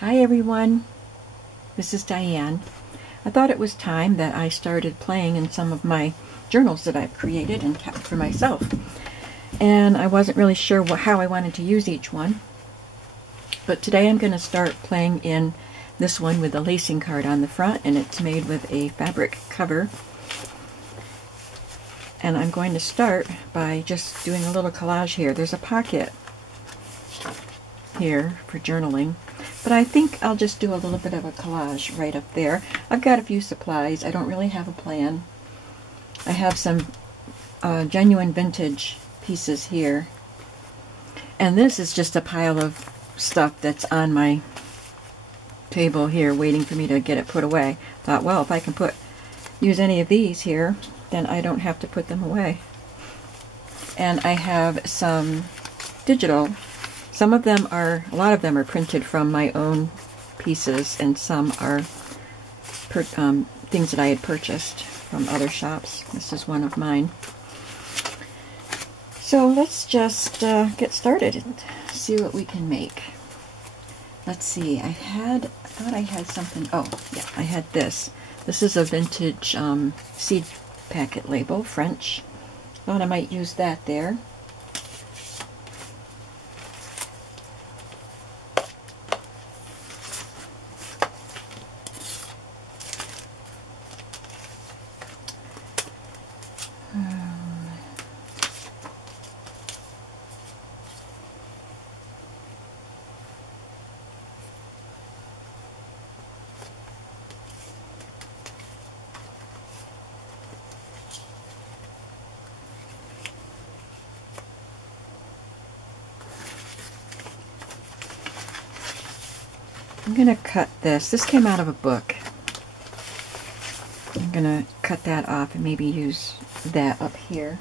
Hi everyone, this is Diane. I thought it was time that I started playing in some of my journals that I've created and kept for myself. And I wasn't really sure how I wanted to use each one. But today I'm going to start playing in this one with a lacing card on the front, and it's made with a fabric cover. And I'm going to start by just doing a little collage here. There's a pocket here for journaling, but I think I'll just do a little bit of a collage right up there. I've got a few supplies. I don't really have a plan. I have some genuine vintage pieces here, and this is just a pile of stuff that's on my table here waiting for me to get it put away. Thought, well, if I can use any of these here, then I don't have to put them away. And I have some digital. Some of them are, a lot of them are printed from my own pieces, and some are things that I had purchased from other shops. This is one of mine. So let's just get started and see what we can make. Let's see, I thought I had something, oh yeah, I had this. This is a vintage seed packet label, French. Thought I might use that there. I'm going to cut this. This came out of a book. I'm going to cut that off and maybe use that up here.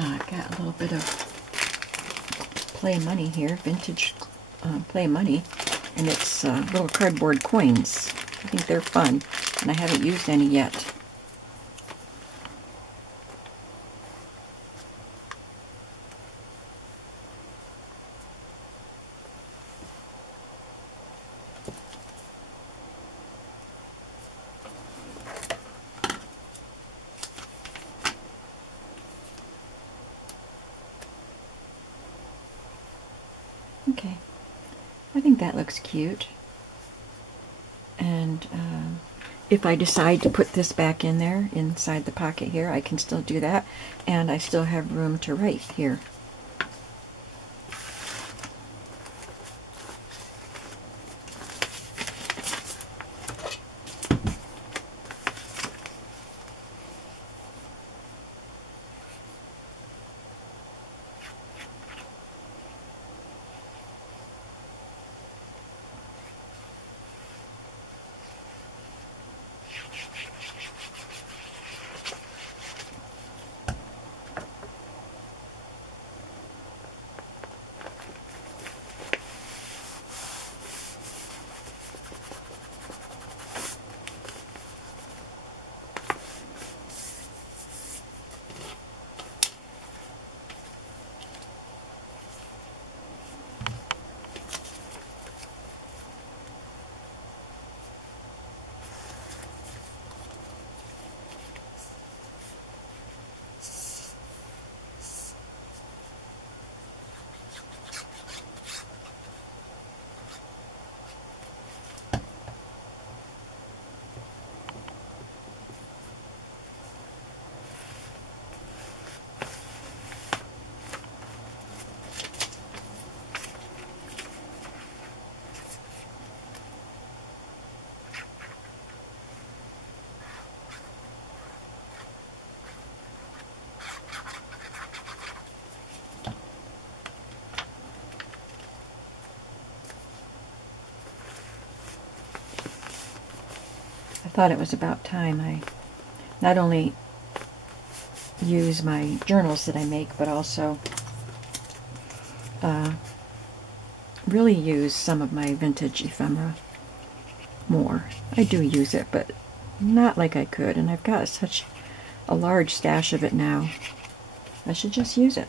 I've got a little bit of play money here, vintage play money, and it's little cardboard coins. I think they're fun, and I haven't used any yet. Okay, I think that looks cute. And if I decide to put this back in there, inside the pocket here, I can still do that. And I still have room to write here. thought it was about time I not only use my journals that I make, but also really use some of my vintage ephemera more. I do use it, but not like I could, and I've got such a large stash of it now. I should just use it.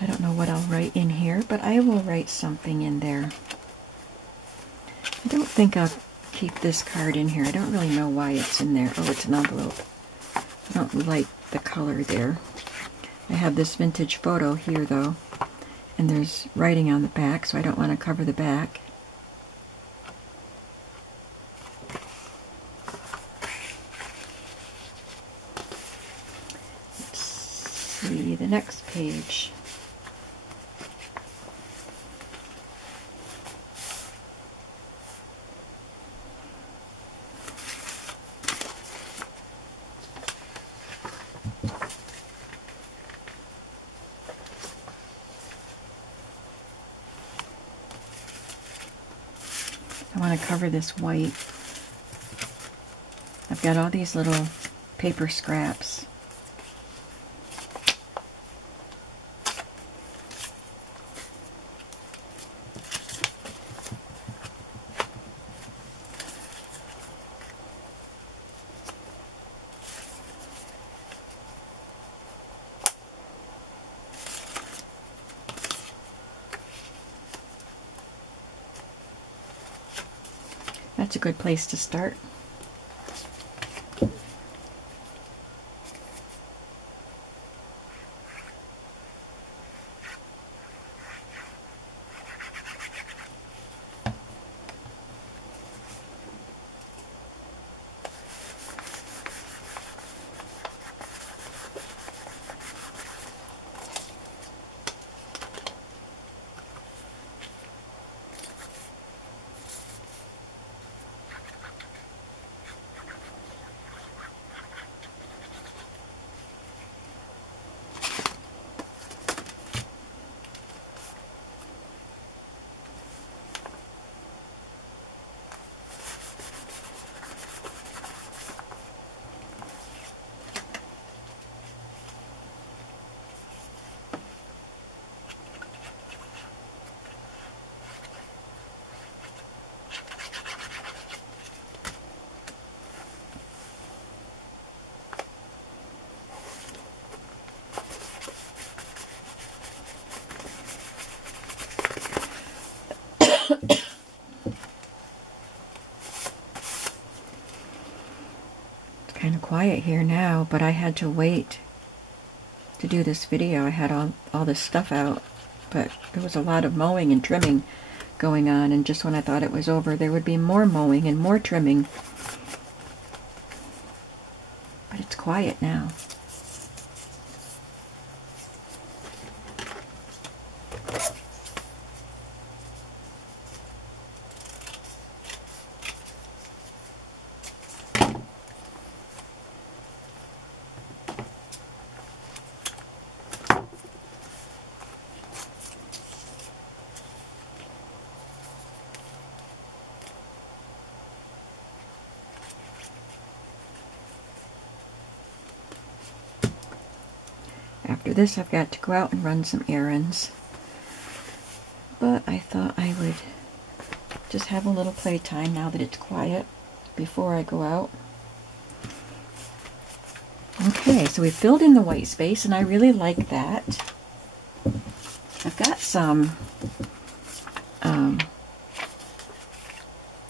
I don't know what I'll write in here, but I will write something in there. I don't think I'll keep this card in here. I don't really know why it's in there. Oh, it's an envelope. I don't like the color there. I have this vintage photo here, though, and there's writing on the back, so I don't want to cover the back. Let's see the next page. I want to cover this white. I've got all these little paper scraps. That's a good place to start. Kind of quiet here now, but I had to wait to do this video. I had all this stuff out, but there was a lot of mowing and trimming going on, and just when I thought it was over, there would be more mowing and more trimming. But it's quiet now. After this, I've got to go out and run some errands. But I thought I would just have a little playtime now that it's quiet before I go out. Okay, so we filled in the white space, and I really like that. I've got some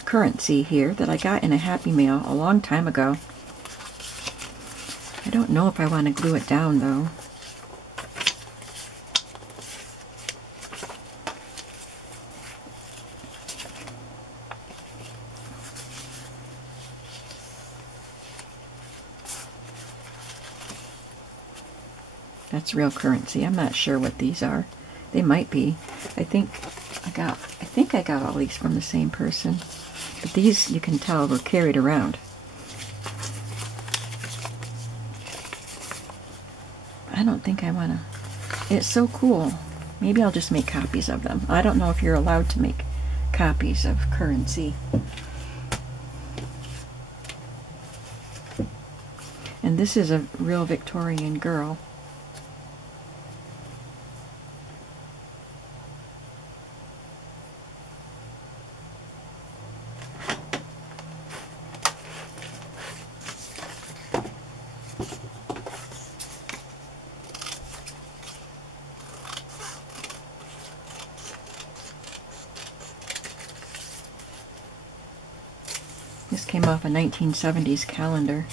currency here that I got in a Happy Mail a long time ago. I don't know if I want to glue it down, though. That's real currency. I'm not sure what these are. They might be. I think I got all these from the same person. But these, you can tell, were carried around. I don't think I want to. It's so cool. Maybe I'll just make copies of them. I don't know if you're allowed to make copies of currency. And this is a real Victorian girl. This came off a 1970s calendar.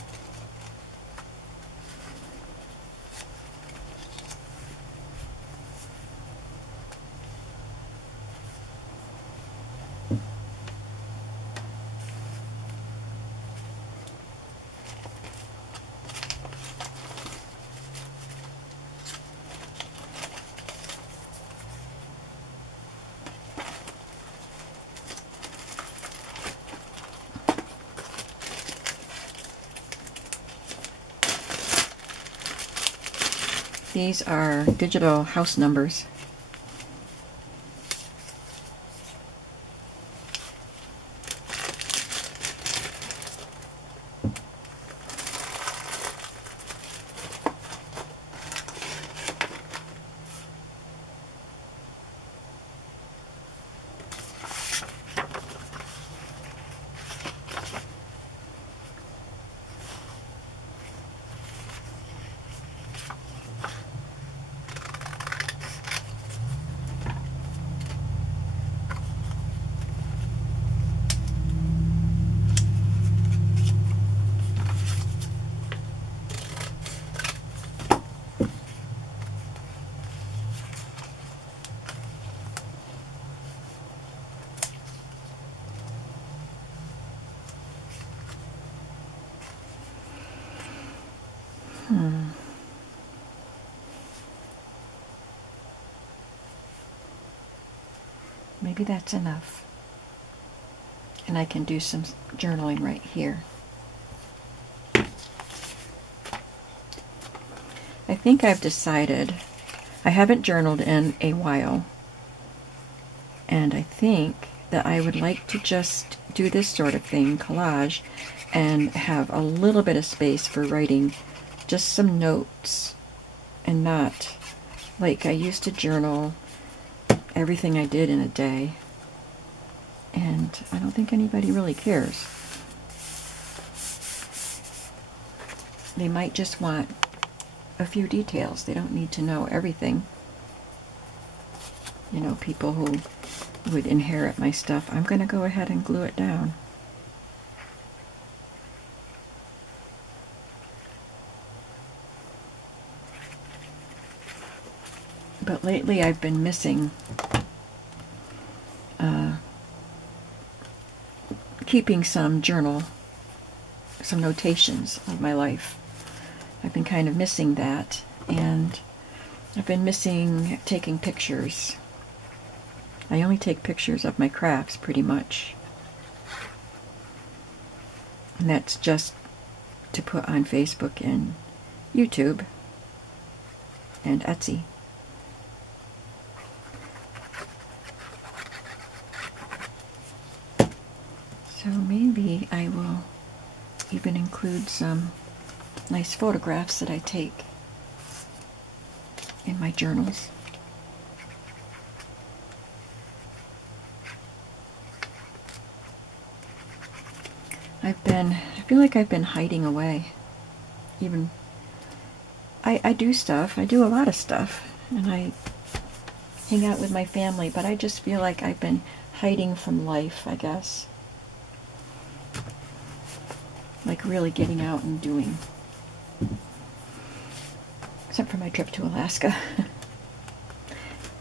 These are digital house numbers. Maybe that's enough. And I can do some journaling right here. I think I've decided, I haven't journaled in a while, and I think that I would like to just do this sort of thing, collage, and have a little bit of space for writing just some notes, and not like I used to journal everything I did in a day, and I don't think anybody really cares. They might just want a few details. They don't need to know everything. You know, people who would inherit my stuff. I'm going to go ahead and glue it down. But lately I've been missing keeping some journal, some notations of my life. I've been kind of missing that, and I've been missing taking pictures. I only take pictures of my crafts pretty much, and that's just to put on Facebook and YouTube and Etsy. So maybe I will even include some nice photographs that I take in my journals. I feel like I've been hiding away. Even, I do stuff, I do a lot of stuff, and I hang out with my family, but I just feel like I've been hiding from life, I guess. Like really getting out and doing. Except for my trip to Alaska.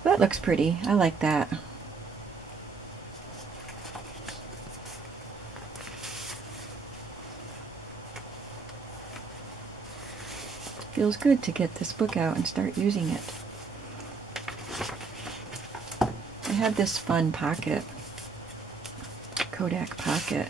That looks pretty. I like that. feels good to get this book out and start using it. I have this fun pocket, Kodak pocket.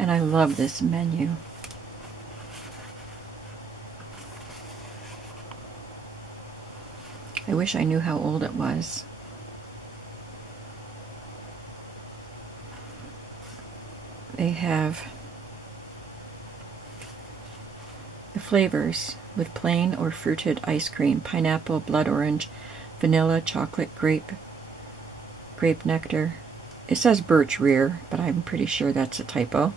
And I love this menu. I wish I knew how old it was. They have the flavors with plain or fruited ice cream, pineapple, blood orange, vanilla, chocolate, grape nectar. It says birch rear, but I'm pretty sure that's a typo.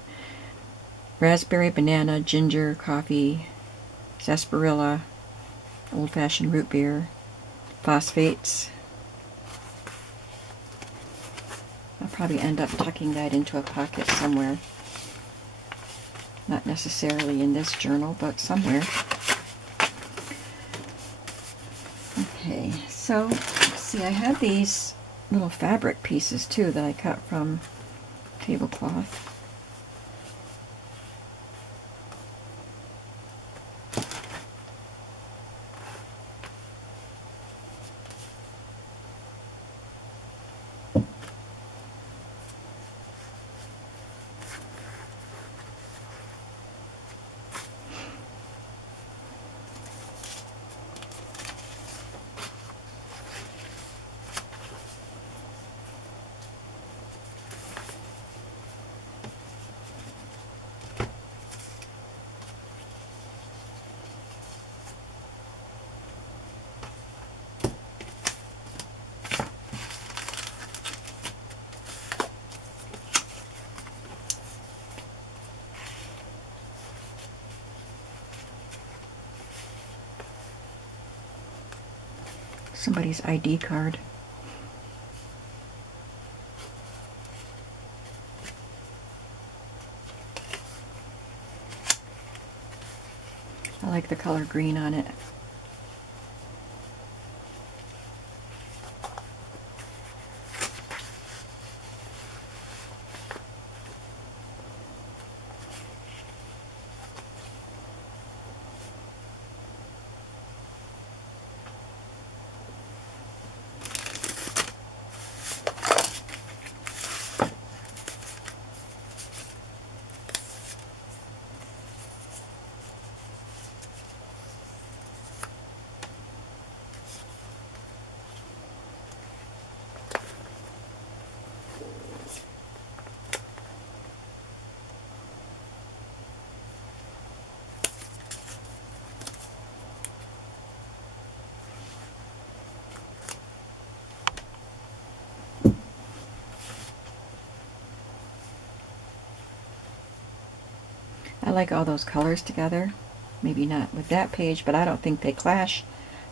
Raspberry, banana, ginger, coffee, sarsaparilla, old-fashioned root beer, phosphates. I'll probably end up tucking that into a pocket somewhere. Not necessarily in this journal, but somewhere. Okay, so let's see, I have these little fabric pieces too that I cut from tablecloth. Somebody's ID card. I like the color green on it. I like all those colors together. Maybe not with that page, but I don't think they clash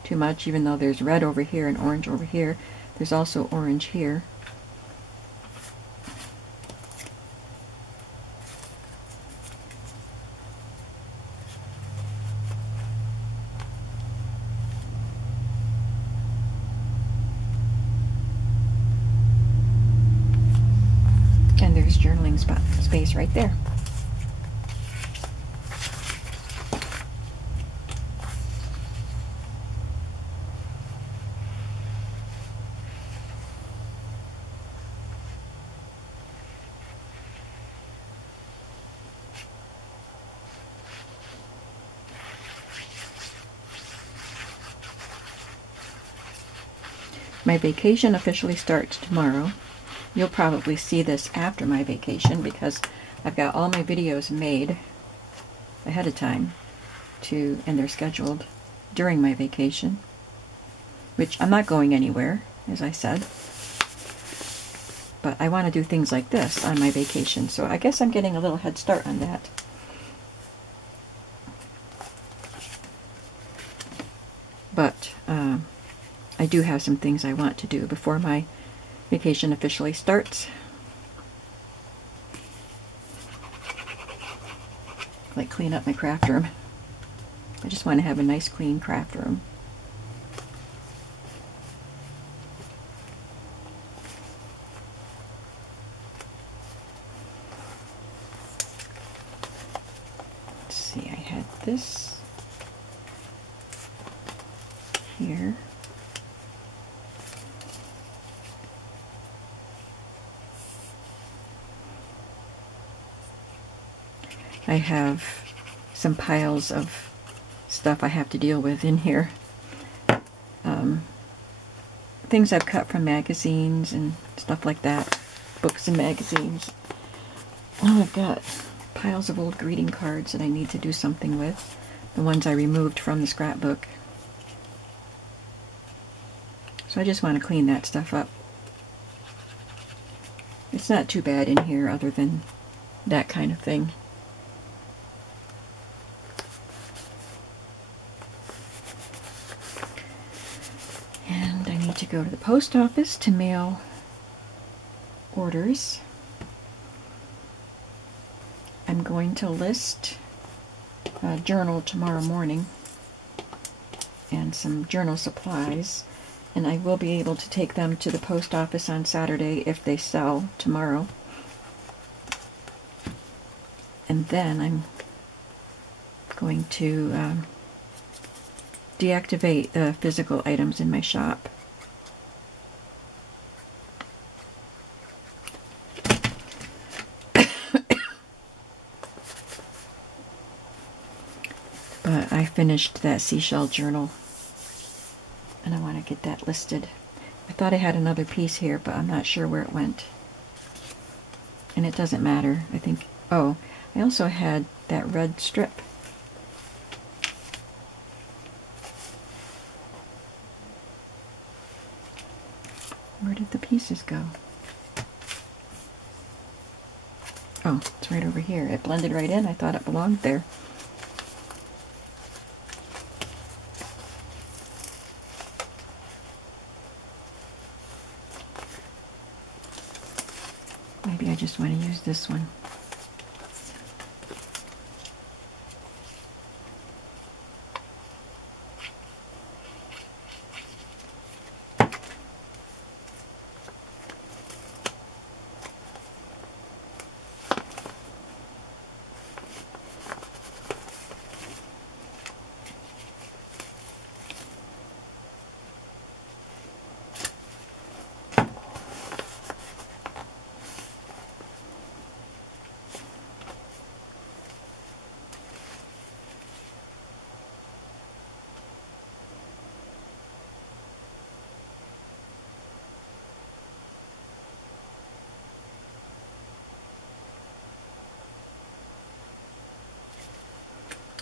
too much, even though there's red over here and orange over here. There's also orange here. And there's journaling space right there. My vacation officially starts tomorrow. You'll probably see this after my vacation because I've got all my videos made ahead of time and they're scheduled during my vacation, which I'm not going anywhere, as I said, but I want to do things like this on my vacation, so I guess I'm getting a little head start on that. But I do have some things I want to do before my vacation officially starts. Like clean up my craft room. I just want to have a nice clean craft room. Let's see, I had this here. I have some piles of stuff I have to deal with in here. Things I've cut from magazines and stuff like that. Books and magazines. Oh, I've got piles of old greeting cards that I need to do something with. The ones I removed from the scrapbook. So I just want to clean that stuff up. It's not too bad in here other than that kind of thing. And I need to go to the post office to mail orders. I'm going to list a journal tomorrow morning and some journal supplies, and I will be able to take them to the post office on Saturday if they sell tomorrow. And then I'm going to deactivate the physical items in my shop. But I finished that seashell journal and I want to get that listed. I thought I had another piece here, but I'm not sure where it went. And it doesn't matter. I think, oh, I also had that red strip. Where did the pieces go? Oh, it's right over here. It blended right in. I thought it belonged there. Maybe I just want to use this one.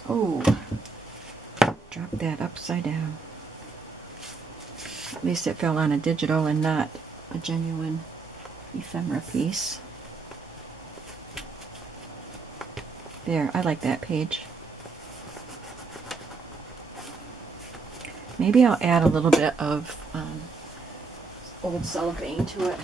Oh, drop that upside down. At least it fell on a digital and not a genuine ephemera piece. There, I like that page. Maybe I'll add a little bit of old cellophane to it.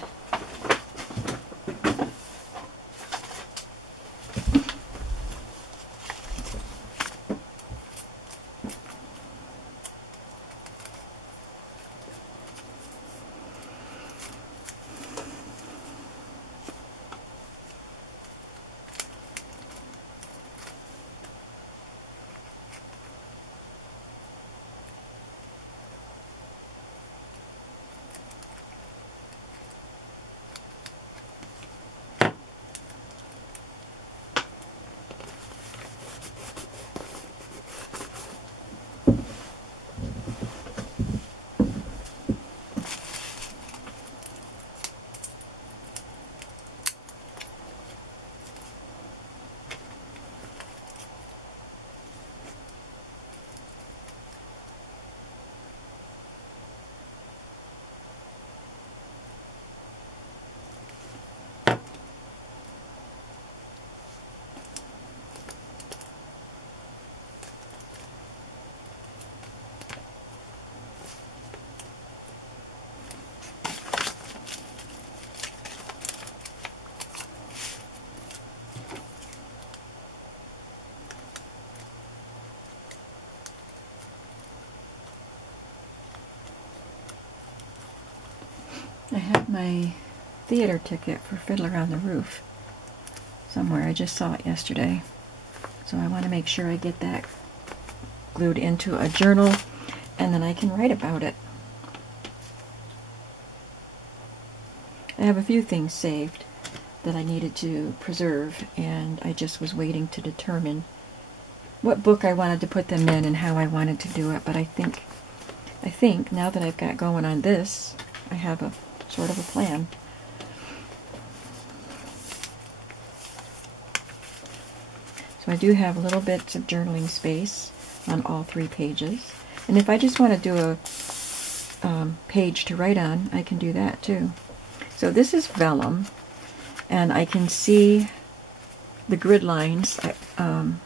I have my theater ticket for Fiddler on the Roof somewhere. I just saw it yesterday. So I want to make sure I get that glued into a journal, and then I can write about it. I have a few things saved that I needed to preserve, and I just was waiting to determine what book I wanted to put them in and how I wanted to do it. But I think now that I've got going on this, I have a sort of a plan. So I do have little bits of journaling space on all 3 pages. And if I just want to do a page to write on, I can do that too. So this is vellum, and I can see the grid lines on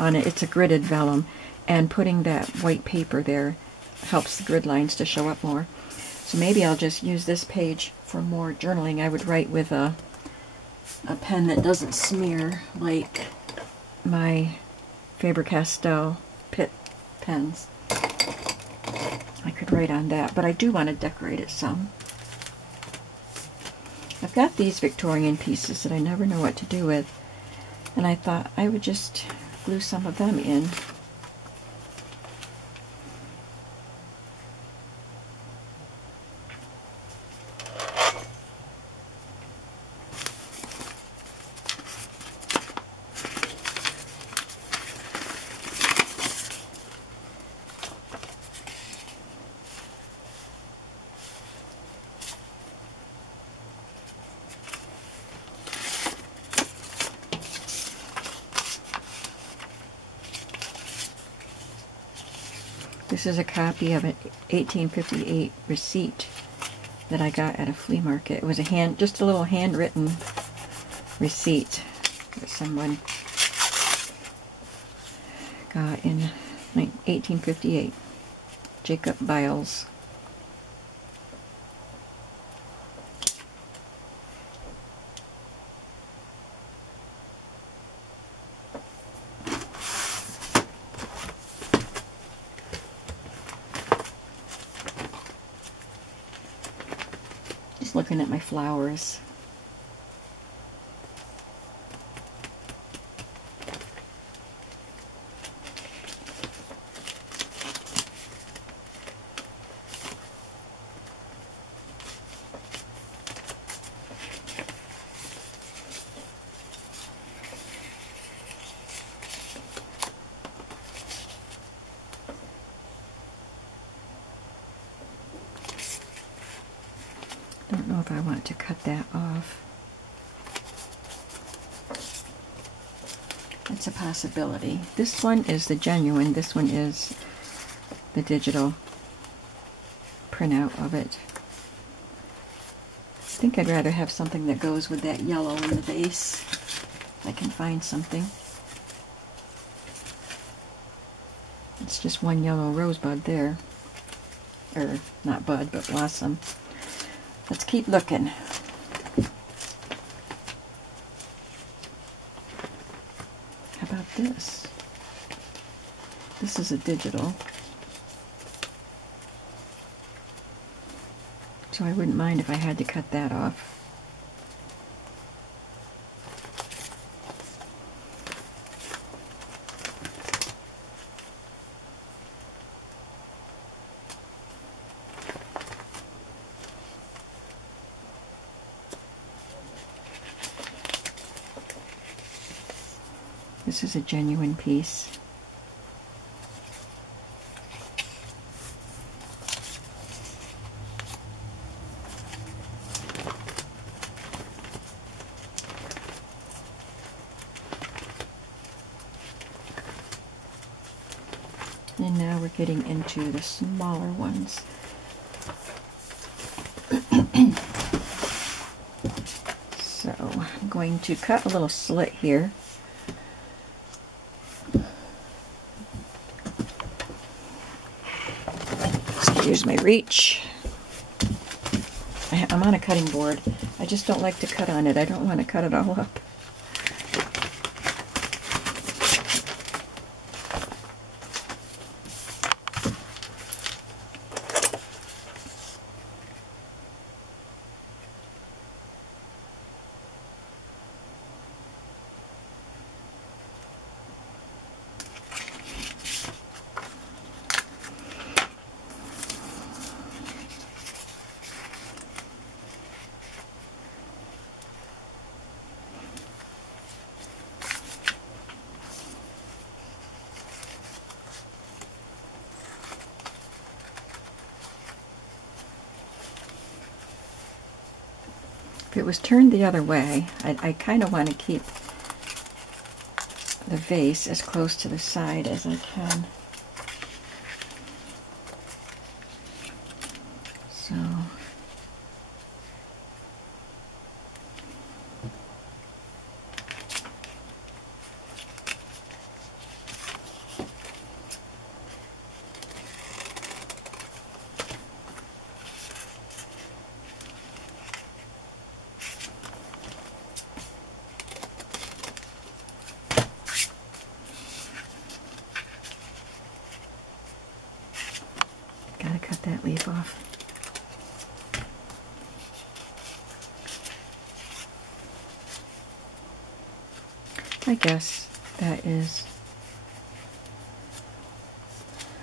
it. It's a gridded vellum, and putting that white paper there helps the grid lines to show up more. So maybe I'll just use this page for more journaling. I would write with a pen that doesn't smear like my Faber-Castell Pitt pens. I could write on that, but I do want to decorate it some. I've got these Victorian pieces that I never know what to do with, and I thought I would just glue some of them in. This is a copy of an 1858 receipt that I got at a flea market. It was just a little handwritten receipt that someone got in 1858. Jacob Biles. Looking at my flowers. Don't know if I want to cut that off. It's a possibility. This one is the genuine. This one is the digital printout of it. I think I'd rather have something that goes with that yellow in the base. If I can find something. It's just one yellow rosebud there. Or not bud, but blossom. Let's keep looking. How about this? This is a digital. So I wouldn't mind if I had to cut that off. This is a genuine piece. And now we're getting into the smaller ones. So I'm going to cut a little slit here. Here's my reach. I'm on a cutting board. I just don't like to cut on it. I don't want to cut it all up. If it was turned the other way, I kind of want to keep the vase as close to the side as I can. So gotta cut that leaf off. I guess that is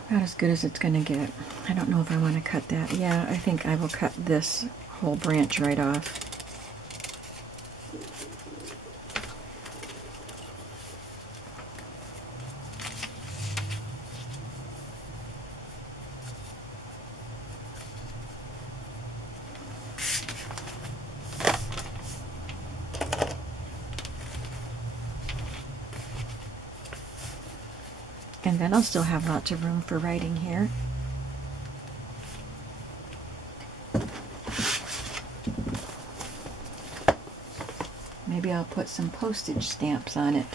about as good as it's going to get. I don't know if I want to cut that. Yeah, I think I will cut this whole branch right off. And then I'll still have lots of room for writing here. Maybe I'll put some postage stamps on it.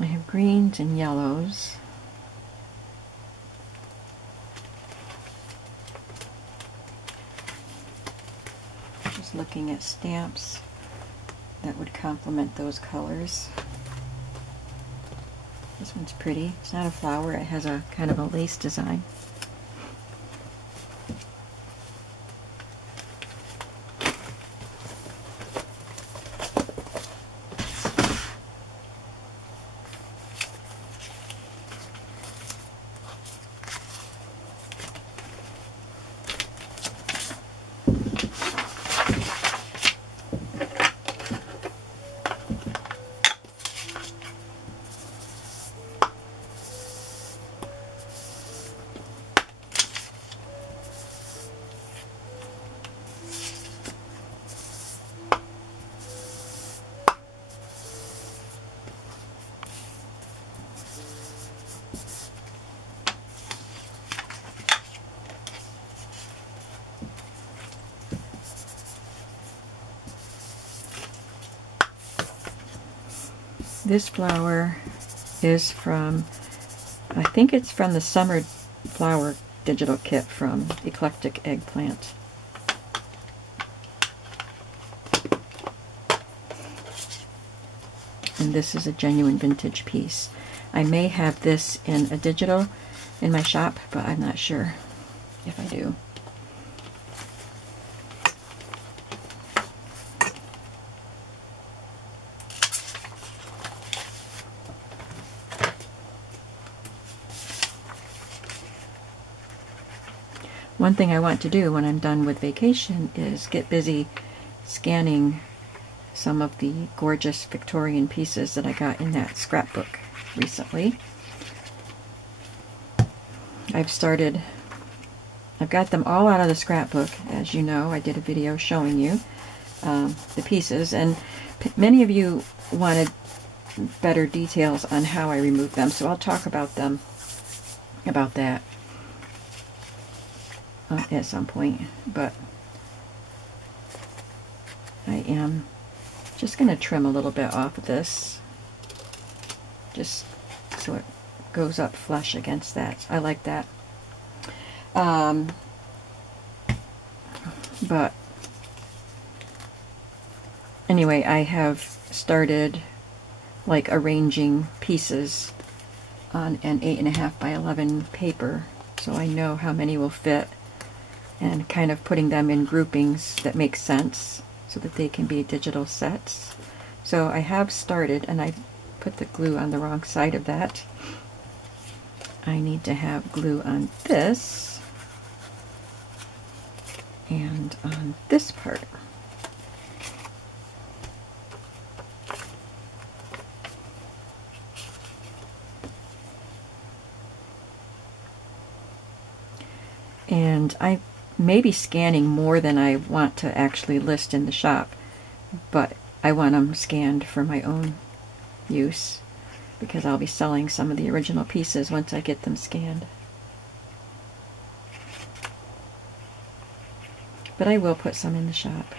I have greens and yellows. Just looking at stamps that would complement those colors. This one's pretty. It's not a flower, it has a kind of a lace design. This flower is from, I think it's from the Summer Flower digital kit from Eclectic Eggplant. And this is a genuine vintage piece. I may have this in a digital in my shop, but I'm not sure if I do. One thing I want to do when I'm done with vacation is get busy scanning some of the gorgeous Victorian pieces that I got in that scrapbook recently. I've got them all out of the scrapbook. As you know, I did a video showing you the pieces, and many of you wanted better details on how I removed them, so I'll talk about that at some point. But I am just going to trim a little bit off of this, just so it goes up flush against that. I like that. But anyway, I have started like arranging pieces on an 8.5 by 11 paper, so I know how many will fit, and kind of putting them in groupings that make sense so that they can be digital sets. So I have started, and I put the glue on the wrong side of that. I need to have glue on this and on this part. And I may be scanning more than I want to actually list in the shop, but I want them scanned for my own use because I'll be selling some of the original pieces once I get them scanned. But I will put some in the shop.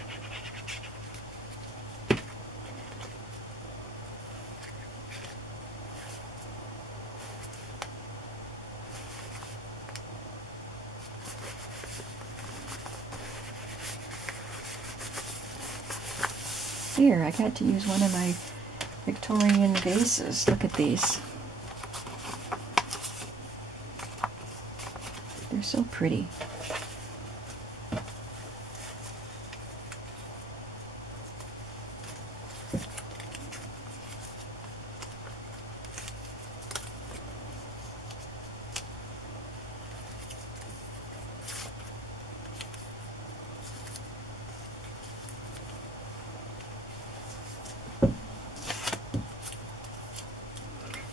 Here, I got to use one of my Victorian vases. Look at these. They're so pretty.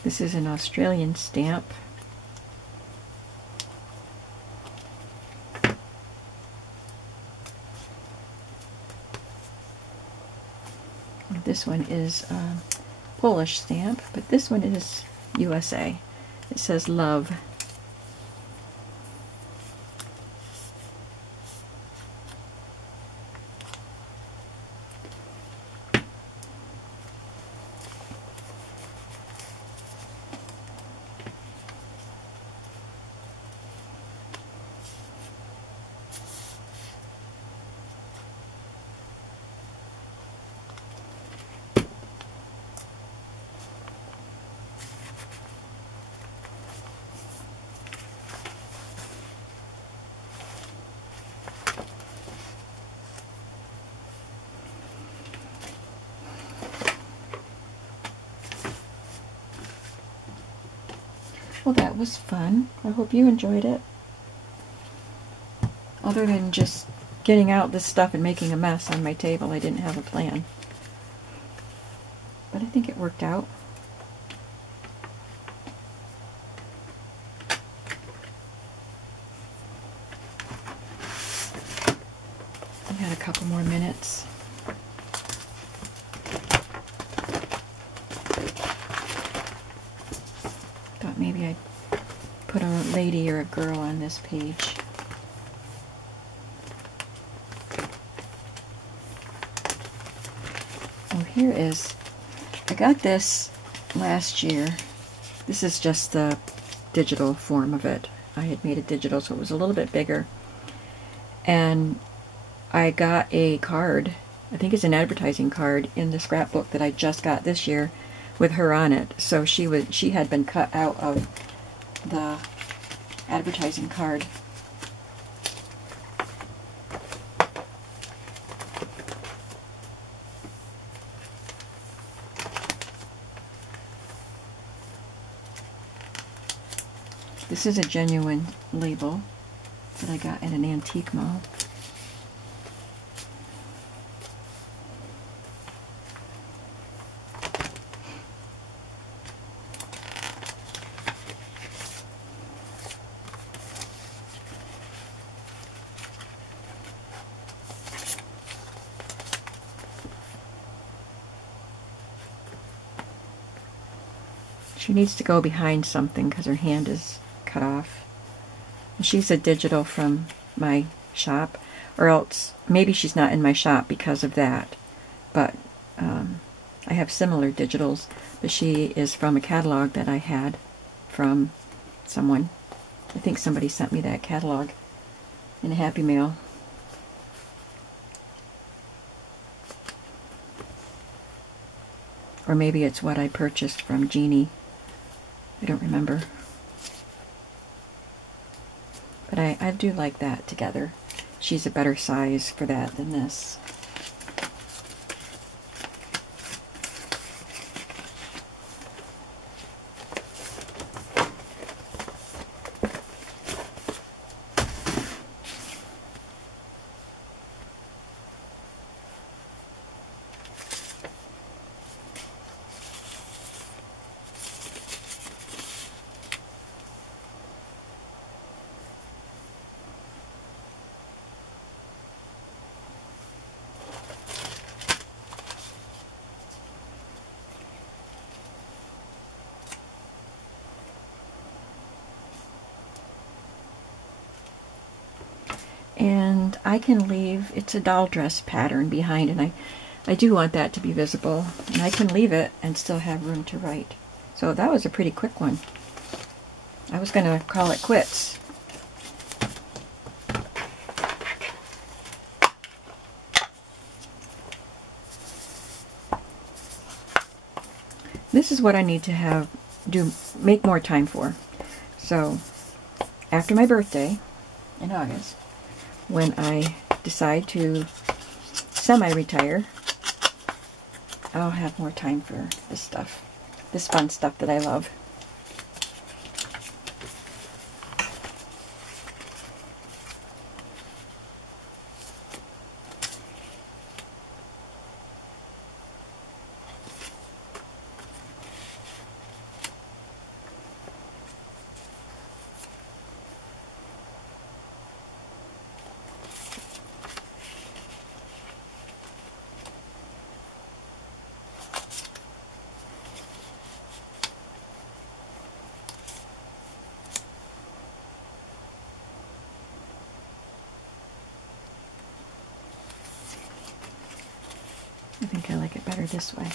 This is an Australian stamp. This one is a Polish stamp, but this one is USA. It says love. Well, that was fun. I hope you enjoyed it. Other than just getting out this stuff and making a mess on my table, I didn't have a plan. But I think it worked out. I had a couple more minutes. Thought maybe I'd put a lady or a girl on this page. Oh, here is, I got this last year. This is just the digital form of it. I had made it digital, so it was a little bit bigger. And I got a card, I think it's an advertising card, in the scrapbook that I just got this year with her on it. So she had been cut out of the advertising card. This is a genuine label that I got at an antique mall. She needs to go behind something because her hand is cut off. And she's a digital from my shop, or else maybe she's not in my shop because of that. But I have similar digitals, but she is from a catalog that I had from someone. I think somebody sent me that catalog in a Happy Mail. Or maybe it's what I purchased from Jeannie. I don't remember. But I do like that together. She's a better size for that than this. And I can leave, it's a doll dress pattern behind, and I do want that to be visible. And I can leave it and still have room to write. So that was a pretty quick one. I was going to call it quits. This is what I need to make more time for. So after my birthday in August, when I decide to semi-retire, I'll have more time for this stuff, this fun stuff that I love. I think I like it better this way.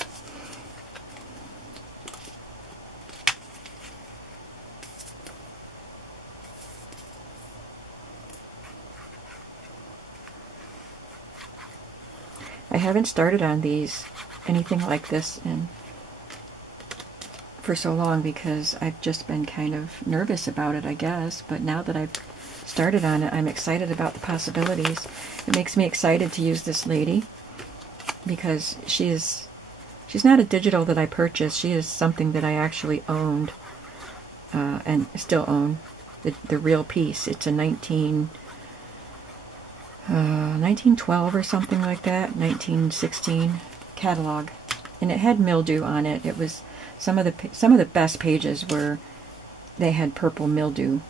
I haven't started on anything like this for so long because I've just been kind of nervous about it, I guess. But now that I've started on it, I'm excited about the possibilities. It makes me excited to use this lady, because she's not a digital that I purchased. She is something that I actually owned and still own, the real piece. It's a 1912 or something like that, 1916 catalog, and it had mildew on it. It was some of the best pages they had purple mildew,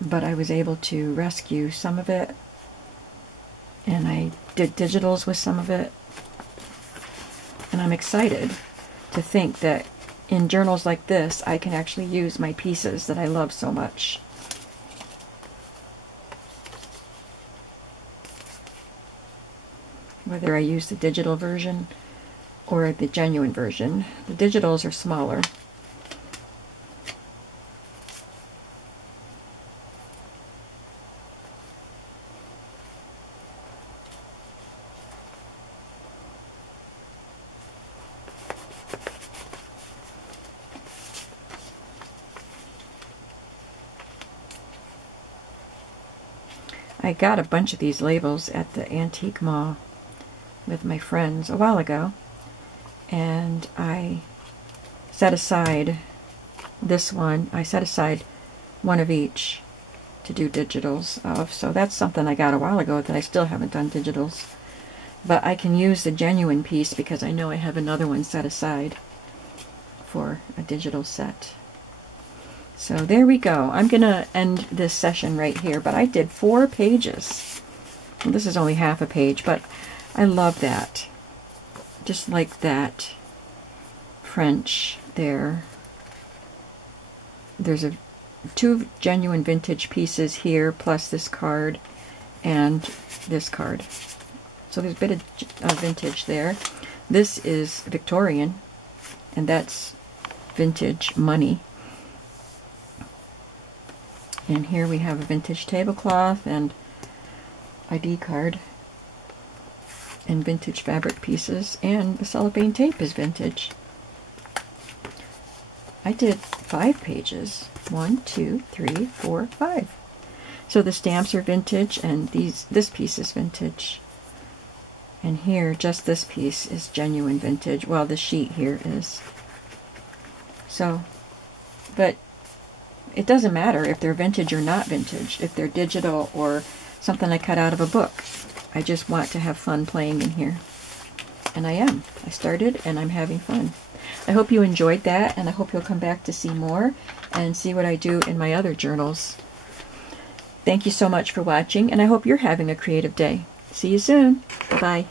but I was able to rescue some of it. And I did digitals with some of it. And I'm excited to think that in journals like this, I can actually use my pieces that I love so much. Whether I use the digital version or the genuine version. The digitals are smaller. I got a bunch of these labels at the antique mall with my friends a while ago, and I set aside this one. I set aside one of each to do digitals of, so that's something I got a while ago that I still haven't done digitals. But I can use the genuine piece because I know I have another one set aside for a digital set. So there we go. I'm going to end this session right here, but I did 4 pages. Well, this is only half a page, but I love that. Just like that French there. There's 2 genuine vintage pieces here, plus this card and this card. So there's a bit of vintage there. This is Victorian, and that's vintage money. And here we have a vintage tablecloth and ID card. and vintage fabric pieces, and the cellophane tape is vintage. I did 5 pages. 1, 2, 3, 4, 5. So the stamps are vintage, and this piece is vintage. And here, just this piece is genuine vintage. Well, the sheet here is. So, but it doesn't matter if they're vintage or not vintage, if they're digital or something I cut out of a book. I just want to have fun playing in here. And I am. I started and I'm having fun. I hope you enjoyed that, and I hope you'll come back to see more and see what I do in my other journals. Thank you so much for watching, and I hope you're having a creative day. See you soon. Bye-bye.